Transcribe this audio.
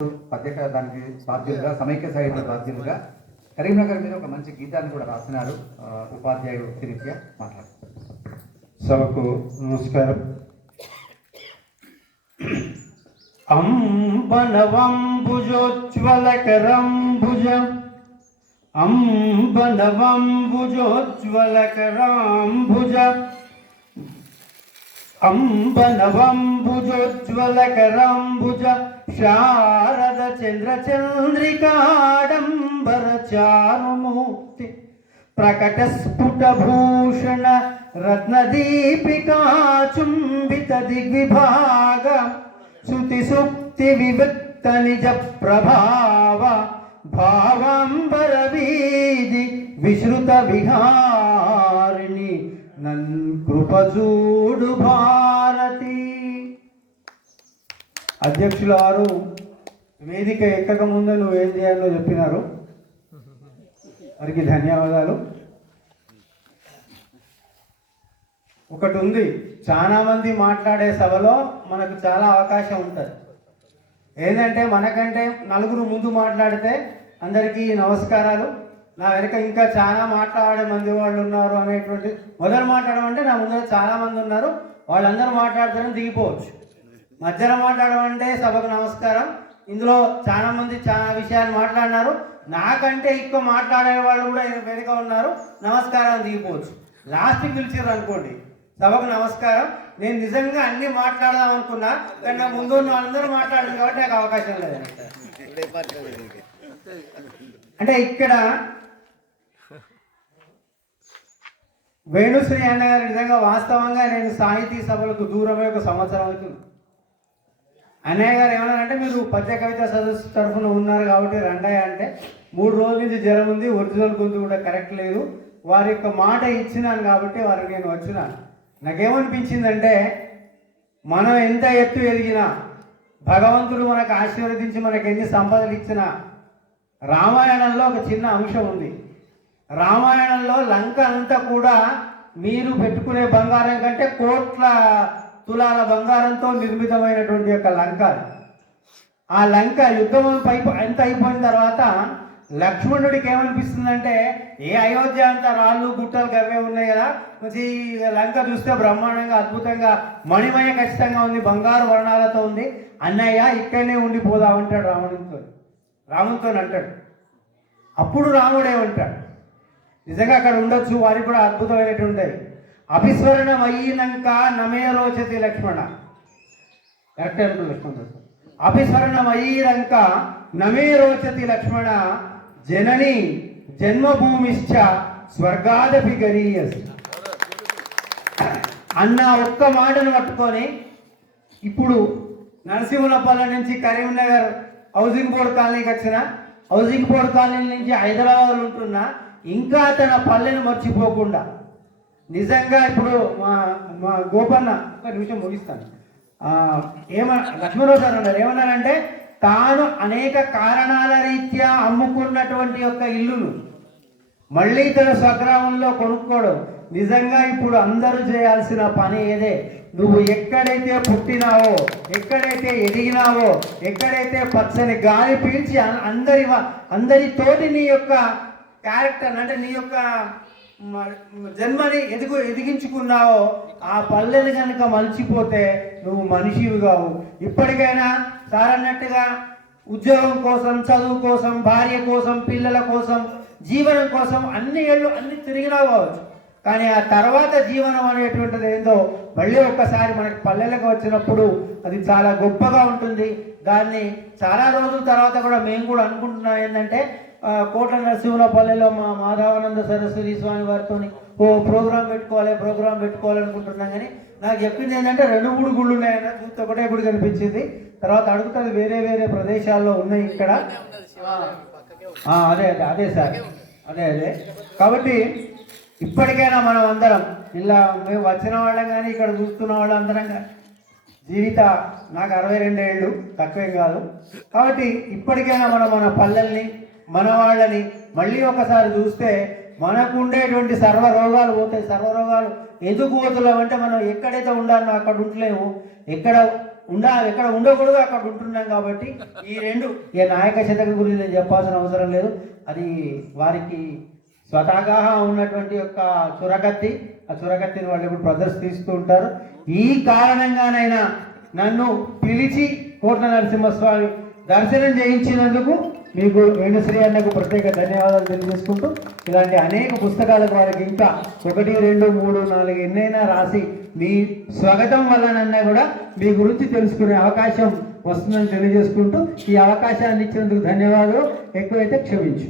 పత్రిక దానికి బాధ్యులుగా సమైక్య సాహిత్య బాధ్యులుగా కరీంనగర్ మీద ఒక మంచి గీతాన్ని కూడా రాసినారు. ఉపాధ్యాయుడు వృత్తిరీత్యా మాట్లాడుతారు. సభకు నమస్కారం. అంబనవంబుజోజ్వలకరంబుజం అంబనవంబుజోజ్వలకరాంబుజ అంబనవంబుజోజ్వలకరాంబుజ శారద చంద్రచంద్రికాడంబర చారుమూర్తి ప్రకట స్ఫుట భూషణ రత్నదీపికా చుంబిత దిగ్విభాగ శృతి సుక్తి వివిక్త నిజ ప్రభావ భావాంబర వీధి విశ్రుత విహారిణి నన్ కృపజూడు భారతి. అధ్యక్షుల వారు వేదిక ఎక్కక ముందే నువ్వేం చేయాలో చెప్పినారు. వారికి ధన్యవాదాలు. ఒకటి ఉంది, చాలా మంది మాట్లాడే సభలో మనకు చాలా అవకాశం ఉంటుంది. ఏంటంటే మనకంటే నలుగురు ముందు మాట్లాడితే అందరికీ నమస్కారాలు, నా వెనక ఇంకా చాలా మాట్లాడే మంది వాళ్ళు ఉన్నారు అనేటువంటి మొదలు మాట్లాడమంటే నా ముందర చాలా మంది ఉన్నారు, వాళ్ళందరూ మాట్లాడతారని దిగిపోవచ్చు. మధ్యలో మాట్లాడమంటే సభకు నమస్కారం. ఇందులో చాలా మంది చాలా విషయాలు మాట్లాడినారు, నాకంటే ఎక్కువ మాట్లాడే వాళ్ళు కూడా వెనుక ఉన్నారు, నమస్కారం దిగిపోవచ్చు. లాస్ట్కి పిలిచారు అనుకోండి సభకు నమస్కారం. నేను నిజంగా అన్ని మాట్లాడదాం అనుకున్నా, కానీ నా ముందు ఉన్న వాళ్ళందరూ మాట్లాడింది కాబట్టి నాకు అవకాశం లేదు. అంటే ఇక్కడ వేణుశ్రీ అన్న గారు నిజంగా వాస్తవంగా నేను సాహితీ సభలకు దూరమే ఒక సంవత్సరం అవుతుంది. అన్నయ్య గారు ఏమన్నారంటే మీరు పద్య కవిత సదస్సు తరఫున ఉన్నారు కాబట్టి రండయ్య అంటే 3 రోజుల నుంచి జ్వరం ఉంది, ఒరిజినల్ గొంతు కూడా కరెక్ట్ లేదు, వారి యొక్క మాట ఇచ్చినాను కాబట్టి వారికి నేను వచ్చినాను. నాకేమనిపించిందంటే మనం ఎంత ఎత్తు ఎదిగినా భగవంతుడు మనకు ఆశీర్వదించి మనకు ఎన్ని సంపదలు ఇచ్చినా రామాయణంలో ఒక చిన్న అంశం ఉంది. రామాయణంలో లంక అంతా కూడా మీరు పెట్టుకునే బంగారం కంటే కోట్ల తులాల బంగారంతో నిర్మితమైనటువంటి యొక్క లంక. ఆ లంక యుద్ధం ఎంత అయిపోయిన తర్వాత లక్ష్మణుడికి ఏమనిపిస్తుందంటే ఏ అయోధ్య అంతా రాళ్ళు గుట్టలు గవ్వే ఉన్నాయి కదా, మంచి లంక చూస్తే బ్రహ్మాండంగా అద్భుతంగా మణిమయ ఖచ్చితంగా ఉంది, బంగారు వర్ణాలతో ఉంది, అన్నయ్య ఇక్కడనే ఉండిపోదామంటాడు రామునితో అంటాడు. అప్పుడు రాముడేమంటాడు నిజంగా అక్కడ ఉండొచ్చు, వారికి కూడా అద్భుతమైనటువంటి అభిస్వరణం అయ్యినాక నమే రోచతి లక్ష్మణ. కరెక్ట్ అనుకున్న లక్ష్మణ అభిస్వరణం అయ్యినాక నమే రోచతి లక్ష్మణ జనని జన్మభూమిశ్చ స్వర్గాదపి గరీయసి అన్న ఒక్క మాటను పట్టుకొని ఇప్పుడు నరసింహనపల్లి నుంచి కరీంనగర్ హౌసింగ్ బోర్డు కాలనీకి వచ్చిన, హౌసింగ్ బోర్డు కాలనీ నుంచి హైదరాబాద్ ఉంటున్నా ఇంకా తన పల్లెను మర్చిపోకుండా నిజంగా ఇప్పుడు మా గోపన్న ఒక నిమిషం ముగిస్తాను. లక్ష్మణరావు సార్ అన్నారు ఏమన్నారంటే తాను అనేక కారణాల రీత్యా అమ్ముకున్నటువంటి యొక్క ఇల్లును మళ్ళీ తన స్వగ్రామంలో కొనుక్కోవడం నిజంగా ఇప్పుడు అందరూ చేయాల్సిన పని ఏదే. నువ్వు ఎక్కడైతే పుట్టినావో, ఎక్కడైతే ఎదిగినావో, ఎక్కడైతే పచ్చని గాలి పీల్చి అందరితోటి నీ యొక్క క్యారెక్టర్ అంటే నీ యొక్క జన్మని ఎదిగించుకున్నావో ఆ పల్లెలు కనుక మలిచిపోతే నువ్వు మనిషివి కావు. ఇప్పటికైనా సార్ అన్నట్టుగా ఉద్యోగం కోసం, చదువు కోసం, భార్య కోసం, పిల్లల కోసం, జీవనం కోసం అన్ని తిరిగినా కావచ్చు, కానీ ఆ తర్వాత జీవనం అనేటువంటిది ఏందో మళ్ళీ ఒక్కసారి మనకి పల్లెలకు వచ్చినప్పుడు అది చాలా గొప్పగా ఉంటుంది. దాన్ని చాలా రోజుల తర్వాత కూడా మేము కూడా అనుకుంటున్నాం ఏంటంటే కోట నరసింహపల్లెలో మా మాధవానంద సరస్వతి స్వామి వారితో ప్రోగ్రాం పెట్టుకోవాలనుకుంటున్నాం. కానీ నాకు చెప్పింది ఏంటంటే 2-3 గుళ్ళు ఉన్నాయన్న, చూస్తే ఒకటే గుడి కనిపించింది. తర్వాత అడుగుతుంది వేరే ప్రదేశాల్లో ఉన్నాయి ఇక్కడ. అదే సార్ అదే కాబట్టి ఇప్పటికైనా మనం అందరం ఇలా మేము వచ్చిన వాళ్ళం కానీ ఇక్కడ చూస్తున్న వాళ్ళు అందరం జీవిత నాకు 62 ఏళ్ళు తక్కువేం కాదు. కాబట్టి ఇప్పటికైనా మనం మన పల్లెల్ని మన వాళ్ళని మళ్ళీ ఒకసారి చూస్తే మనకు ఉండేటువంటి సర్వరోగాలు పోతాయి. సర్వరోగాలు ఎందుకు పోతున్నాం అంటే మనం ఎక్కడైతే ఉండాలో అక్కడ ఉండలేము, ఎక్కడ ఎక్కడ ఉండకూడదు అక్కడ ఉంటున్నాం కాబట్టి ఈ రెండు ఇక నాయక శతక గురించి నేను చెప్పాల్సిన అవసరం లేదు. అది వారికి స్వతహాగా ఉన్నటువంటి యొక్క చురకత్తి. ఆ చురకత్తిని వాళ్ళు ఇప్పుడు ప్రదర్శిస్తూ ఉంటారు. ఈ కారణంగానైనా నన్ను పిలిచి కోట్ల నరసింహస్వామి దర్శనం చేయించినందుకు మీకు వేణుశ్రీ అన్నకు ప్రత్యేక ధన్యవాదాలు తెలియజేసుకుంటూ, ఇలాంటి అనేక పుస్తకాలకు వారికి ఇంకా 1, 2, 3, 4 ఎన్నైనా రాసి మీ స్వాగతం వల్లనన్నా కూడా మీ గురించి తెలుసుకునే అవకాశం వస్తుందని తెలియజేసుకుంటూ, ఈ అవకాశాన్ని ఇచ్చినందుకు ధన్యవాదాలు. ఎక్కువైతే క్షమించు.